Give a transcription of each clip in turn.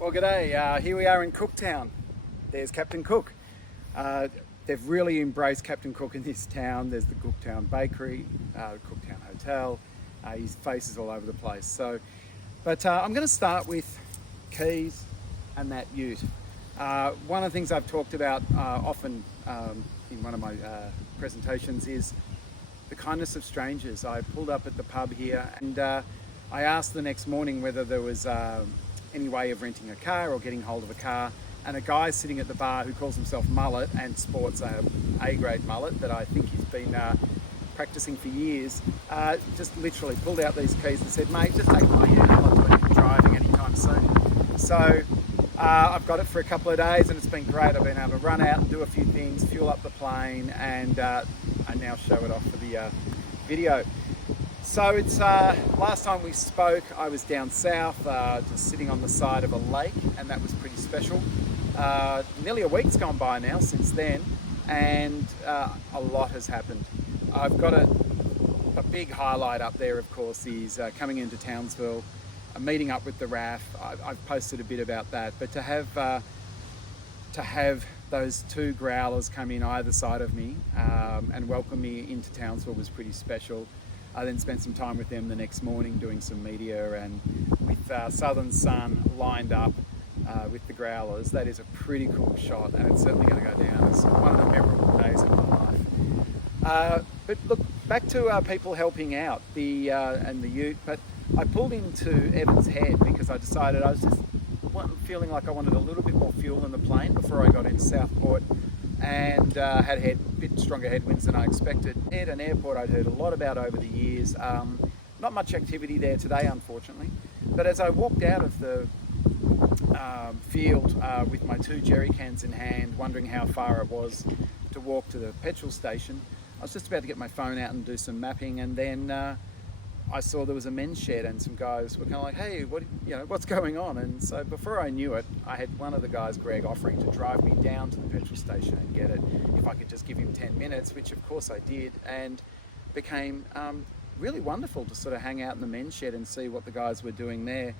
Well, g'day. Here we are in Cooktown. There's Captain Cook. They've really embraced Captain Cook in this town. There's the Cooktown Bakery, Cooktown Hotel. His face is all over the place. But I'm going to start with Keys and that ute. One of the things I've talked about often in one of my presentations is the kindness of strangers. I pulled up at the pub here and I asked the next morning whether there was any way of renting a car or getting hold of a car, and a guy sitting at the bar who calls himself Mullet and sports a A-grade mullet that I think he's been practicing for years, just literally pulled out these keys and said, "Mate, just take my hand, I'm not doing any driving anytime soon." So I've got it for a couple of days and it's been great. I've been able to run out and do a few things, fuel up the plane, and I now show it off for the video. So it's last time we spoke, I was down south, just sitting on the side of a lake, and that was pretty special. Nearly a week's gone by now since then, and a lot has happened. I've got a big highlight up there, of course, is coming into Townsville, meeting up with the RAF. I've posted a bit about that, but to have those two growlers come in either side of me and welcome me into Townsville was pretty special. I then spent some time with them the next morning doing some media, and with Southern Sun lined up with the growlers. That is a pretty cool shot, and it's certainly going to go down as one of the memorable days of my life. But look, back to people helping out and the ute. But I pulled into Evans Head because I decided I was just feeling like I wanted a little bit more fuel in the plane before I got into Southport, and had a bit stronger headwinds than I expected. At an airport I'd heard a lot about over the years. Not much activity there today, unfortunately. But as I walked out of the field with my two jerry cans in hand, wondering how far it was to walk to the petrol station, I was just about to get my phone out and do some mapping, and then I saw there was a men's shed and some guys were kind of like, "Hey, what's going on?" And so before I knew it, I had one of the guys, Greg, offering to drive me down to the petrol station and get it if I could just give him 10 minutes, which of course I did, and became really wonderful to sort of hang out in the men's shed and see what the guys were doing there.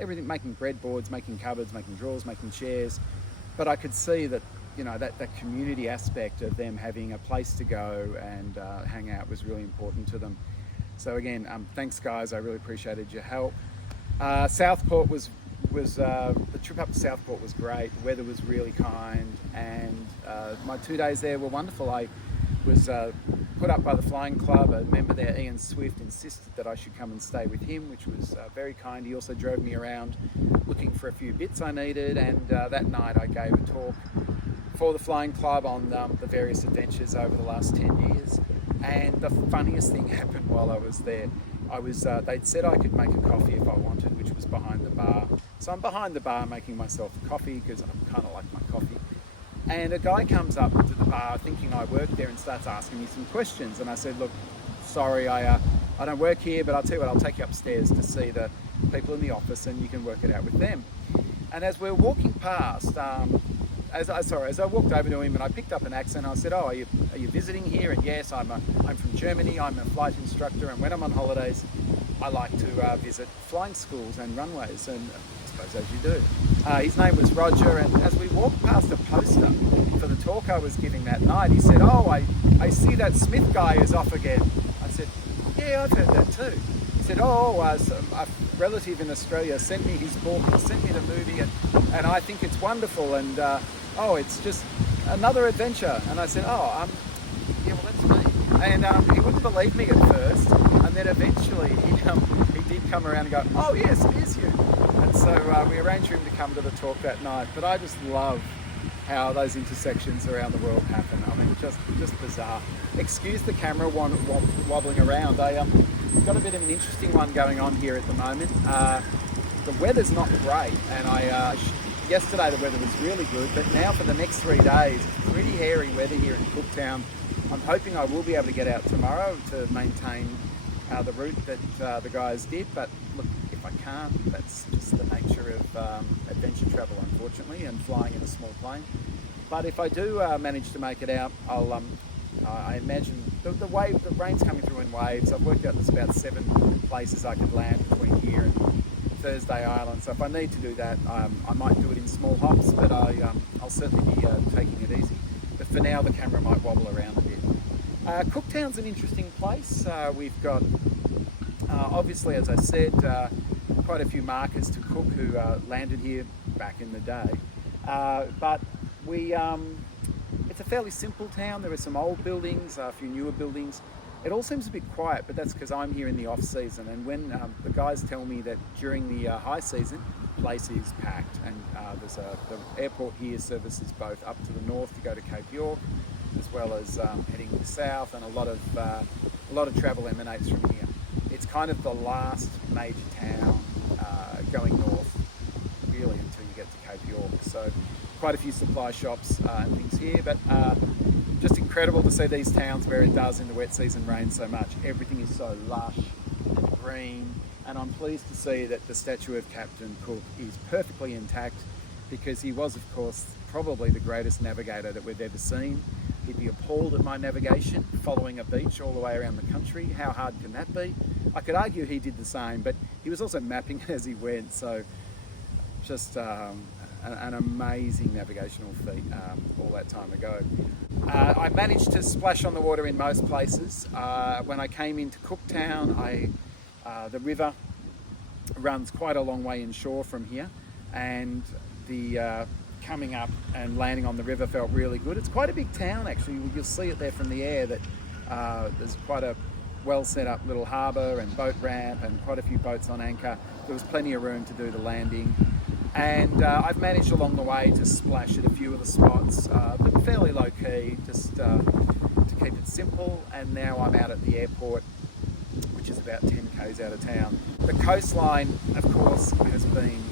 Everything, making breadboards, making cupboards, making drawers, making chairs. But I could see that, that community aspect of them having a place to go and hang out was really important to them. So again, thanks guys, I really appreciated your help. Southport was the trip up to Southport was great. The weather was really kind, and my 2 days there were wonderful. I was put up by the Flying Club. A member there, Ian Swift, insisted that I should come and stay with him, which was very kind. He also drove me around looking for a few bits I needed, and that night I gave a talk for the Flying Club on the various adventures over the last 10 years. And the funniest thing happened while I was there. They'd said I could make a coffee if I wanted, which was behind the bar. So I'm behind the bar making myself a coffee because I kind of like my coffee. And a guy comes up to the bar thinking I work there and starts asking me some questions. And I said, "Look, sorry, I don't work here, but I'll tell you what, I'll take you upstairs to see the people in the office and you can work it out with them." And as we're walking past, as I walked over to him and I picked up an accent, I said, "Oh, are you visiting here?" And yes, I'm from Germany. I'm a flight instructor, and when I'm on holidays, I like to visit flying schools and runways, and I suppose as you do. His name was Roger, and as we walked past a poster for the talk I was giving that night, he said, "Oh, I see that Smith guy is off again." I said, "Yeah, I've heard that too." He said, "Oh, a relative in Australia sent me his book, sent me the movie, and I think it's wonderful, and it's just another adventure." And I said, "Oh, yeah, well, that's me." And he wouldn't believe me at first, and then eventually he did come around and go, "Oh yes, it is you." And so we arranged for him to come to the talk that night. But I just love how those intersections around the world happen. I mean, just bizarre. Excuse the camera wobbling around. I've got a bit of an interesting one going on here at the moment. The weather's not great, and yesterday the weather was really good, but now for the next 3 days, it's pretty hairy weather here in Cooktown. I'm hoping I will be able to get out tomorrow to maintain the route that the guys did, but look, if I can't, that's just the nature of adventure travel, unfortunately, and flying in a small plane. But if I do manage to make it out, I imagine the rain's coming through in waves. I've worked out there's about 7 places I could land between here and Thursday Island, so if I need to do that, I might do it in small hops, but I'll certainly be taking it easy. But for now, the camera might wobble around a bit. Cooktown's an interesting place. We've got, obviously, as I said, quite a few markers to Cook who landed here back in the day. But it's a fairly simple town. There are some old buildings, a few newer buildings. It all seems a bit quiet, but that's because I'm here in the off season. And when the guys tell me that during the high season, the place is packed. And the airport here services both up to the north to go to Cape York, as well as heading south, and a lot of travel emanates from here. It's kind of the last major town going north, really, until you get to Cape York. So quite a few supply shops and things here, but just incredible to see these towns where it does in the wet season rain so much. Everything is so lush and green, and I'm pleased to see that the statue of Captain Cook is perfectly intact, because he was, of course, probably the greatest navigator that we've ever seen. He'd be appalled at my navigation, following a beach all the way around the country. How hard can that be? I could argue he did the same, but he was also mapping as he went, so just an amazing navigational feat all that time ago. I managed to splash on the water in most places. When I came into Cooktown, the river runs quite a long way inshore from here, and the coming up and landing on the river felt really good. It's quite a big town, actually. You'll see it there from the air that there's quite a well set up little harbour and boat ramp and quite a few boats on anchor. There was plenty of room to do the landing. And I've managed along the way to splash at a few of the spots, but fairly low key, just to keep it simple. And now I'm out at the airport, which is about 10 k's out of town. The coastline, of course, has been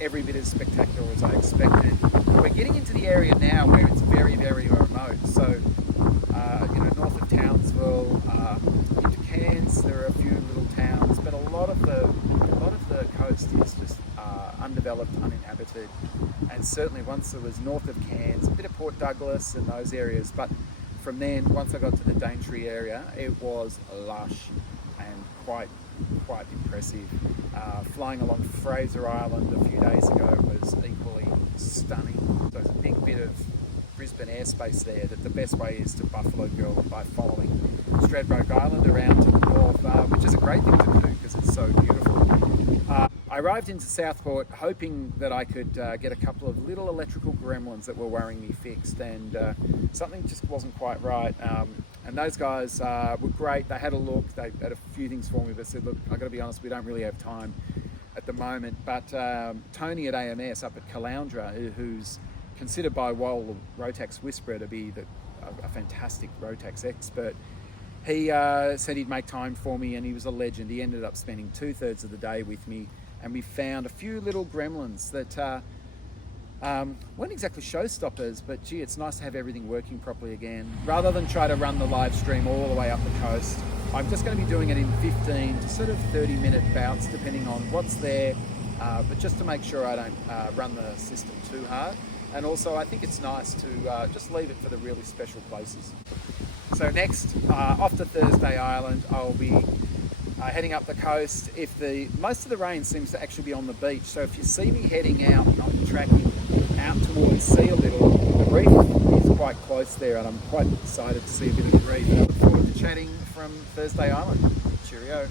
every bit as spectacular as I expected. We're getting into the area now where it's very, very remote. So, north of Townsville, into Cairns, there are a few little towns, but a lot of the coast is just undeveloped, uninhabited. And certainly once it was north of Cairns, a bit of Port Douglas and those areas, but from then, once I got to the Daintree area, it was lush and quite impressive. Flying along Fraser Island a few days ago was equally stunning. So there's a big bit of Brisbane airspace there that the best way is to Buffalo Girl by following Stradbroke Island around to the north, which is a great thing to do because it's so beautiful. I arrived into Southport hoping that I could get a couple of little electrical gremlins that were worrying me fixed, and something just wasn't quite right. And those guys were great. They had a look, they had a few things for me, but said, look, I've got to be honest, we don't really have time at the moment. But Tony at AMS up at Caloundra, who's considered by Wol, Rotax Whisperer, to be a fantastic Rotax expert, he said he'd make time for me, and he was a legend. He ended up spending 2/3 of the day with me, and we found a few little gremlins that weren't exactly showstoppers, but gee, it's nice to have everything working properly again. Rather than try to run the live stream all the way up the coast, I'm just going to be doing it in 15 to sort of 30-minute bouts, depending on what's there, but just to make sure I don't run the system too hard. And also, I think it's nice to just leave it for the really special places. So next, off to Thursday Island, I'll be heading up the coast. Most of the rain seems to actually be on the beach, so if you see me heading out, I'm tracking out towards sea a little. The reef is quite close there, and I'm quite excited to see a bit of the reef. I look forward to chatting from Thursday Island. Cheerio.